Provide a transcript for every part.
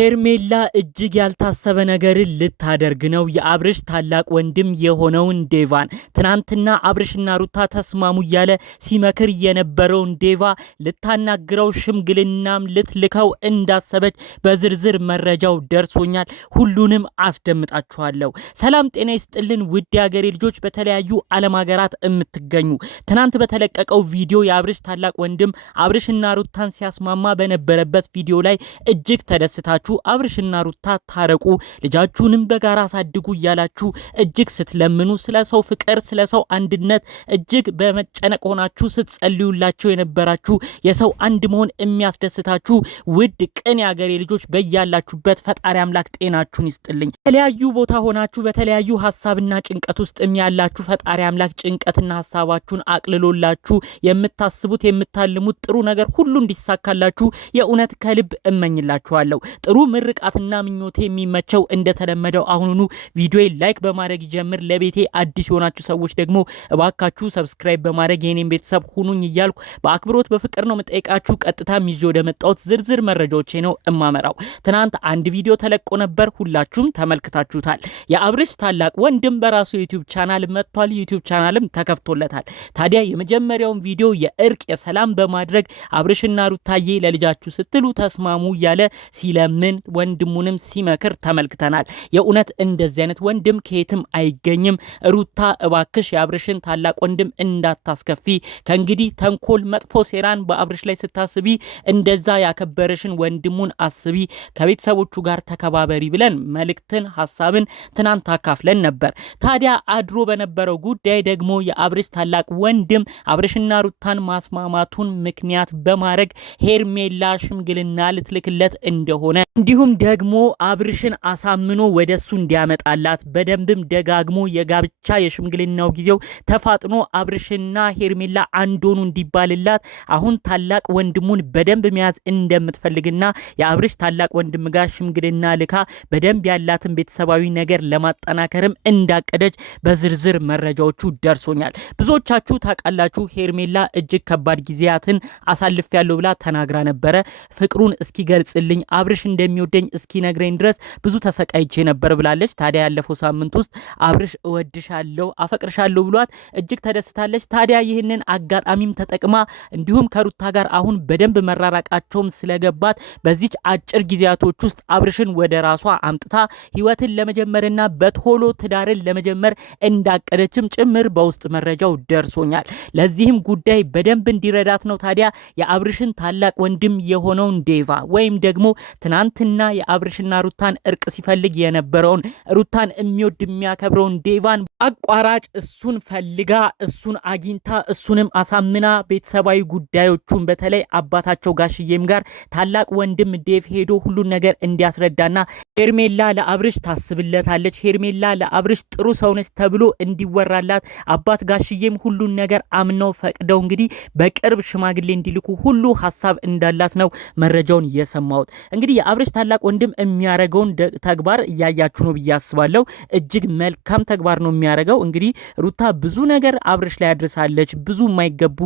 ሄርሜላ እጅግ ያልታሰበ ነገርን ልታደርግ ነው። የአብርሽ ታላቅ ወንድም የሆነውን ዴቫን ትናንትና አብርሽና ሩታ ተስማሙ እያለ ሲመክር የነበረውን ዴቫ ልታናግረው ሽምግልናም ልትልከው እንዳሰበች በዝርዝር መረጃው ደርሶኛል። ሁሉንም አስደምጣችኋለሁ። ሰላም ጤና ይስጥልን ውድ ሀገሬ ልጆች፣ በተለያዩ ዓለም ሀገራት የምትገኙ ትናንት በተለቀቀው ቪዲዮ የአብርሽ ታላቅ ወንድም አብርሽና ሩታን ሲያስማማ በነበረበት ቪዲዮ ላይ እጅግ ተደስታችሁ አብርሽና ሩታ ታረቁ፣ ልጃችሁንም በጋራ አሳድጉ እያላችሁ እጅግ ስትለምኑ ስለ ሰው ፍቅር ስለ ሰው አንድነት እጅግ በመጨነቅ ሆናችሁ ስትጸልዩላቸው የነበራችሁ የሰው አንድ መሆን የሚያስደስታችሁ ውድ ቅን የአገሬ ልጆች በያላችሁበት ፈጣሪ አምላክ ጤናችሁን ይስጥልኝ። የተለያዩ ቦታ ሆናችሁ በተለያዩ ሀሳብና ጭንቀት ውስጥ ያላችሁ ፈጣሪ አምላክ ጭንቀትና ሀሳባችሁን አቅልሎላችሁ የምታስቡት የምታልሙት ጥሩ ነገር ሁሉ እንዲሳካላችሁ የእውነት ከልብ እመኝላችኋለሁ። ጥሩ ምርቃትና ምኞቴ የሚመቸው እንደተለመደው አሁኑኑ ቪዲዮ ላይክ በማድረግ ይጀምር። ለቤቴ አዲስ የሆናችሁ ሰዎች ደግሞ እባካችሁ ሰብስክራይብ በማድረግ የኔን ቤተሰብ ሁኑኝ እያልኩ በአክብሮት በፍቅር ነው መጠየቃችሁ። ቀጥታ ይዤ ወደ መጣሁት ዝርዝር መረጃዎቼ ነው እማመራው። ትናንት አንድ ቪዲዮ ተለቆ ነበር፣ ሁላችሁም ተመልክታችሁታል። የአብርሽ ታላቅ ወንድም በራሱ ዩቲዩብ ቻናል መጥቷል። ዩቲዩብ ቻናልም ተከፍቶለታል። ታዲያ የመጀመሪያውን ቪዲዮ የእርቅ የሰላም በማድረግ አብርሽና ሩታዬ ለልጃችሁ ስትሉ ተስማሙ እያለ ሲለምን ወንድሙንም ሲመክር ተመልክተናል። የእውነት እንደዚህ አይነት ወንድም ከየትም አይገኝም። ሩታ እባክሽ የአብርሽን ታላቅ ወንድም እንዳታስከፊ፣ ከእንግዲህ ተንኮል መጥፎ ሴራን በአብርሽ ላይ ስታስቢ እንደዛ ያከበረሽን ወንድሙን አስቢ፣ ከቤተሰቦቹ ጋር ተከባበሪ ብለን መልእክትን ሀሳብን ትናንት አካፍለን ነበር። ታዲያ አድሮ በነበረው ጉዳይ ደግሞ የአብርሽ ታላቅ ወንድም አብርሽና ሩታን ማስማማቱን ምክንያት በማድረግ ሄርሜላ ሽምግልና ልትልክለት እንደሆነ እንዲሁም ደግሞ አብርሽን አሳምኖ ወደሱ እንዲያመጣላት በደንብም ደጋግሞ የጋብቻ የሽምግልናው ጊዜው ተፋጥኖ አብርሽና ሄርሜላ አንዶኑ እንዲባልላት አሁን ታላቅ ወንድሙን በደንብ መያዝ እንደምትፈልግና የአብርሽ ታላቅ ወንድም ጋር ሽምግልና ልካ በደንብ ያላትን ቤተሰባዊ ነገር ለማጠናከርም እንዳቀደች በዝርዝር መረጃዎቹ ደርሶኛል። ብዙዎቻችሁ ታውቃላችሁ። ሄርሜላ እጅግ ከባድ ጊዜያትን አሳልፌያለሁ ብላ ተናግራ ነበረ። ፍቅሩን እስኪገልጽልኝ አብርሽ እንደሚወደኝ እስኪነግረኝ ድረስ ብዙ ተሰቃይቼ ነበር ብላለች። ታዲያ ያለፈው ሳምንት ውስጥ አብርሽ እወድሻለሁ አፈቅርሻለሁ ብሏት እጅግ ተደስታለች። ታዲያ ይህንን አጋጣሚም ተጠቅማ እንዲሁም ከሩታ ጋር አሁን በደንብ መራራቃቸውም ስለገባት በዚች አጭር ጊዜያቶች ውስጥ አብርሽን ወደ ራሷ አምጥታ ህይወትን ለመጀመርና በቶሎ ትዳርን ለመጀመር እንዳቀደችም ጭምር በውስጥ መረጃው ደርሶኛል። ለዚህም ጉዳይ በደንብ እንዲረዳት ነው ታዲያ የአብርሽን ታላቅ ወንድም የሆነውን ዴቫ ወይም ደግሞ ትናንትና የአብርሽና ሩታን እርቅ ሲፈልግ የነበረውን ሩታን የሚወድ የሚያከብረውን ዴቫን አቋራጭ እሱን ፈልጋ እሱን አግኝታ እሱንም አሳምና ቤተሰባዊ ጉዳዮቹን በተለይ አባታቸው ጋሽዬም ጋር ታላቅ ወንድም ዴቭ ሄዶ ሁሉን ነገር እንዲያስረዳና ሄርሜላ ለአብርሽ ታስብለታለች፣ ሄርሜላ ለአብርሽ ጥሩ ሰውነች ተብሎ እንዲወራላት አባት ጋሽዬም ሁሉን ነገር አምነው ፈቅደው እንግዲህ በቅርብ ሽማግሌ እንዲልኩ ሁሉ ሀሳብ እንዳላት ነው መረጃውን የሰማሁት። እንግዲህ የአብርሽ ታላቅ ወንድም የሚያረገውን ተግባር እያያችሁ ነው ብዬ አስባለሁ። እጅግ መልካም ተግባር ነው የሚያረገው። እንግዲህ ሩታ ብዙ ነገር አብርሽ ላይ አድርሳለች። ብዙ የማይገቡ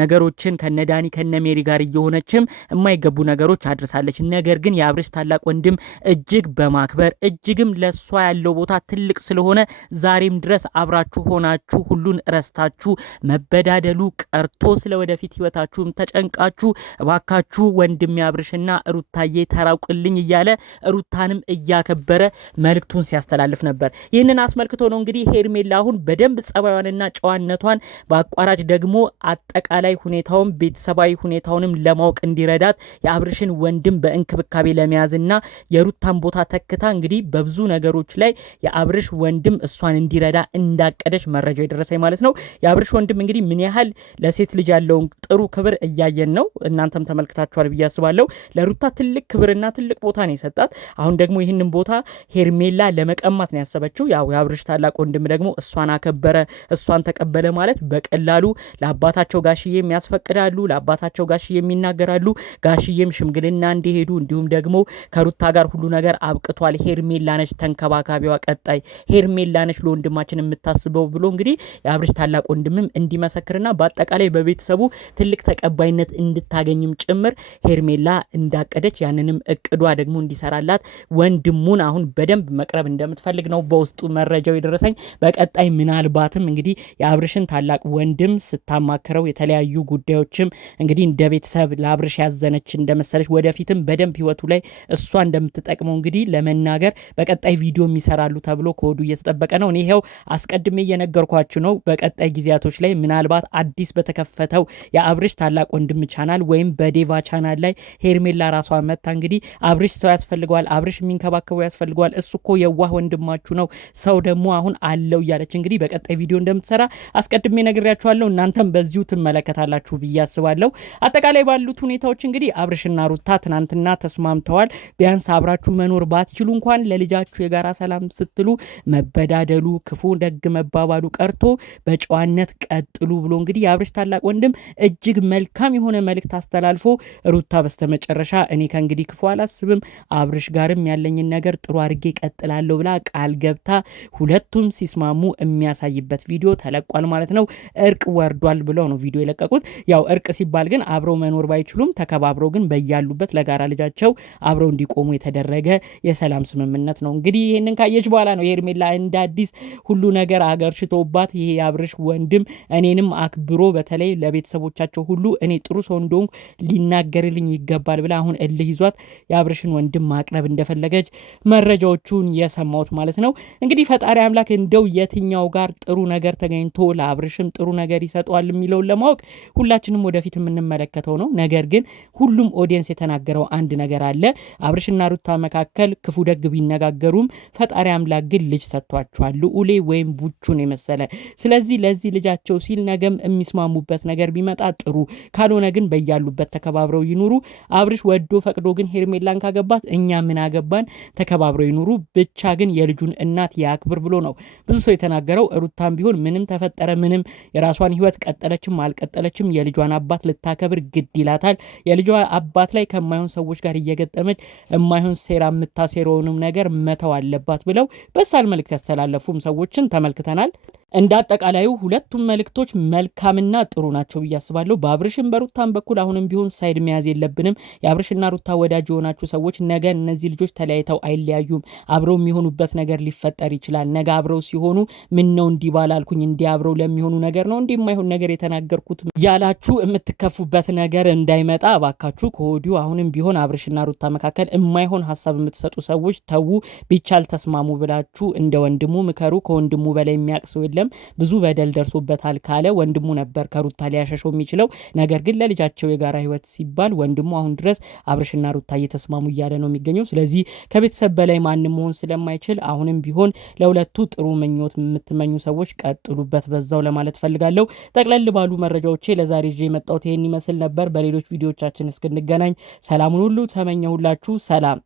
ነገሮችን ከነዳኒ ከነሜሪ ጋር እየሆነችም የማይገቡ ነገሮች አድርሳለች። ነገር ግን የአብርሽ ታላቅ ወንድም እጅግ በማክበር እጅግም ለሷ ያለው ቦታ ትልቅ ስለሆነ ዛሬም ድረስ አብራችሁ ሆናችሁ ሁሉን ረስታችሁ መበዳደሉ ቀርቶ ስለ ወደፊት ህይወታችሁም ተጨንቃችሁ እባካችሁ ወንድም አብርሽና ሩታዬ ተራውቅልኝ እያለ ሩታንም እያከበረ መልእክቱን ሲያስተላልፍ ነበር። ይህንን አስመልክቶ ነው እንግዲህ ሄርሜላ አሁን በደንብ ጸባዩንና ጨዋነቷን በአቋራጭ ደግሞ አጠቃላይ ሁኔታውን ቤተሰባዊ ሁኔታውንም ለማወቅ እንዲረዳት የአብርሽን ወንድም በእንክብካቤ ለመያዝና የሩታን ቦታ ተክታ እንግዲህ በብዙ ነገሮች ላይ የአብርሽ ወንድም እሷን እንዲረዳ እንዳቀደች መረጃው የደረሰኝ ማለት ነው። የአብርሽ ወንድም እንግዲህ ምን ያህል ለሴት ልጅ ያለውን ጥሩ ክብር እያየን ነው። እናንተም ተመልክታችኋል ብዬ አስባለሁ። ለሩታ ትልቅ ክብርና ትልቅ ቦታ ነው የሰጣት። አሁን ደግሞ ይህንን ቦታ ሄርሜላ ለመቀማት ነው ያሰበችው። ያው የአብርሽ ታላቅ ወንድም ደግሞ እሷን አከበረ እሷን ተቀበለ ማለት በቀላሉ ለአባታቸው ጋሽዬም ያስፈቅዳሉ፣ ለአባታቸው ጋሽዬም ይናገራሉ። ጋሽዬም ሽምግልና እንዲሄዱ እንዲሁም ደግሞ ከሩታ ጋር ሁሉ ነገር አብቅቷል፣ ሄርሜላ ነች ተንከባካቢዋ፣ ቀጣይ ሄርሜላ ነች ለወንድማችን የምታስበው ብሎ እንግዲህ የአብርሽ ታላቅ ወንድምም እንዲመሰክርና በአጠቃላይ በቤተሰቡ ትልቅ ተቀባይነት እንድታገኝም ጭምር ሄርሜላ እንዳቀደች ያንንም እቅዷ እቅዷ ደግሞ እንዲሰራላት ወንድሙን አሁን በደንብ መቅረብ እንደምትፈልግ ነው በውስጡ መረጃው የደረሰኝ። በቀጣይ ምናልባትም እንግዲህ የአብርሽን ታላቅ ወንድም ስታማክረው የተለያዩ ጉዳዮችም እንግዲህ እንደ ቤተሰብ ለአብርሽ ያዘነች እንደመሰለች ወደፊትም በደንብ ህይወቱ ላይ እሷ እንደምትጠቅመው እንግዲህ ለመናገር በቀጣይ ቪዲዮ የሚሰራሉ ተብሎ ከወዱ እየተጠበቀ ነው። እኔ ይሄው አስቀድሜ እየነገርኳችሁ ነው። በቀጣይ ጊዜያቶች ላይ ምናልባት አዲስ በተከፈተው የአብርሽ ታላቅ ወንድም ቻናል ወይም በዴቫ ቻናል ላይ ሄርሜላ ራሷ መታ እንግዲህ አብርሽ ሰው ያስፈልገዋል፣ አብርሽ የሚንከባከበው ያስፈልገዋል፣ እሱ እኮ የዋህ ወንድማችሁ ነው፣ ሰው ደግሞ አሁን አለው እያለች እንግዲህ በቀጣይ ቪዲዮ እንደምትሰራ አስቀድሜ ነግሬያችኋለሁ። እናንተም በዚሁ ትመለከታላችሁ ብዬ አስባለሁ። አጠቃላይ ባሉት ሁኔታዎች እንግዲህ አብርሽና ሩታ ትናንትና ተስማምተዋል። ቢያንስ አብራችሁ መኖር ባትችሉ እንኳን ለልጃችሁ የጋራ ሰላም ስትሉ መበዳደሉ፣ ክፉ ደግ መባባሉ ቀርቶ በጨዋነት ቀጥሉ ብሎ እንግዲህ የአብርሽ ታላቅ ወንድም እጅግ መልካም የሆነ መልእክት አስተላልፎ ሩታ በስተመጨረሻ እኔ ከእንግዲህ ክፉ አላስብም፣ አብርሽ ጋርም ያለኝን ነገር ጥሩ አድርጌ ቀጥላለሁ ብላ ቃል ገብታ ሁለቱም ሲስማሙ የሚያሳይበት ቪዲዮ ተለቋል ማለት ነው። እርቅ ወርዷል ብለው ነው ቪዲዮ የለቀቁት። ያው እርቅ ሲባል ግን አብረው መኖር ባይችሉም ተከባብረው ግን በያሉበት ለጋራ ልጃቸው አብረው እንዲቆሙ የተደረገ የሰላም ስምምነት ነው። እንግዲህ ይህንን ካየች በኋላ ነው ሄርሜላ እንደ አዲስ ሁሉ ነገር አገርሽቶባት ይሄ የአብርሽ ወንድም እኔንም አክብሮ በተለይ ለቤተሰቦቻቸው ሁሉ እኔ ጥሩ ሰው እንደሆንኩ ሊናገርልኝ ይገባል ብላ አሁን እልህ ይዟት የአብርሽን ወንድም ማቅረብ እንደፈለገች መረጃዎቹን የሰማሁት ማለት ነው። እንግዲህ ፈጣሪ አምላክ እንደው የትኛው ጋር ጥሩ ነገር ተገኝቶ ለአብርሽም ጥሩ ነገር ይሰጠዋል የሚለውን ለማወቅ ሁላችንም ወደፊት የምንመለከተው ነው። ነገር ግን ሁሉም ኦዲየንስ የተናገረው አንድ ነገር አለ። አብርሽና ሩታ መካከል ክፉ ደግ ቢነጋገሩም ፈጣሪ አምላክ ግን ልጅ ሰጥቷቸዋል፣ ልዑሌ ወይም ቡቹን የመሰለ። ስለዚህ ለዚህ ልጃቸው ሲል ነገም የሚስማሙበት ነገር ቢመጣ ጥሩ፣ ካልሆነ ግን በያሉበት ተከባብረው ይኑሩ። አብርሽ ወዶ ፈቅዶ ግን ሄርሜላን ካገባት እኛ ምን አገባን፣ ተከባብረው ይኑሩ። ብቻ ግን የልጁን እናት ያክብር ብሎ ነው ብዙ ሰው የተናገረው። ሩታም ቢሆን ምንም ተፈጠረ ምንም የራሷን ህይወት ቀጠለችም አልቀጠለችም የልጇን አባት ልታከብር ግድ ይላታል። የልጇ አባት ላይ ከማይሆን ሰዎች ጋር እየገጠመች የማይሆን ሴራ የምታሴረውንም ነገር መተው አለባት ብለው በሳል መልእክት ያስተላለፉም ሰዎችን ተመልክተናል። እንደ አጠቃላዩ ሁለቱም መልእክቶች መልካምና ጥሩ ናቸው ብዬ አስባለሁ። በአብርሽም በሩታም በኩል አሁንም ቢሆን ሳይድ መያዝ የለብንም። የአብርሽና ሩታ ወዳጅ የሆናችሁ ሰዎች ነገ እነዚህ ልጆች ተለያይተው አይለያዩም። አብረው የሚሆኑበት ነገር ሊፈጠር ይችላል። ነገ አብረው ሲሆኑ ምን ነው እንዲህ ባላልኩኝ፣ እንዲህ አብረው ለሚሆኑ ነገር ነው እንዲህ የማይሆን ነገር የተናገርኩት ያላችሁ የምትከፉበት ነገር እንዳይመጣ እባካችሁ ከወዲሁ አሁንም ቢሆን አብርሽና ሩታ መካከል የማይሆን ሀሳብ የምትሰጡ ሰዎች ተዉ፣ ቢቻል ተስማሙ ብላችሁ እንደ ወንድሙ ምከሩ። ከወንድሙ በላይ የሚያውቅ ሰው የለም። ብዙ በደል ደርሶበታል ካለ ወንድሙ ነበር ከሩታ ሊያሸሸው የሚችለው። ነገር ግን ለልጃቸው የጋራ ህይወት ሲባል ወንድሙ አሁን ድረስ አብርሽና ሩታ እየተስማሙ እያለ ነው የሚገኘው። ስለዚህ ከቤተሰብ በላይ ማንም መሆን ስለማይችል አሁንም ቢሆን ለሁለቱ ጥሩ ምኞት የምትመኙ ሰዎች ቀጥሉበት በዛው ለማለት ፈልጋለሁ። ጠቅለል ባሉ መረጃዎቼ ለዛሬ ይዤ የመጣሁት ይሄን ይመስል ነበር። በሌሎች ቪዲዮዎቻችን እስክንገናኝ ሰላሙን ሁሉ ተመኘሁላችሁ። ሰላም።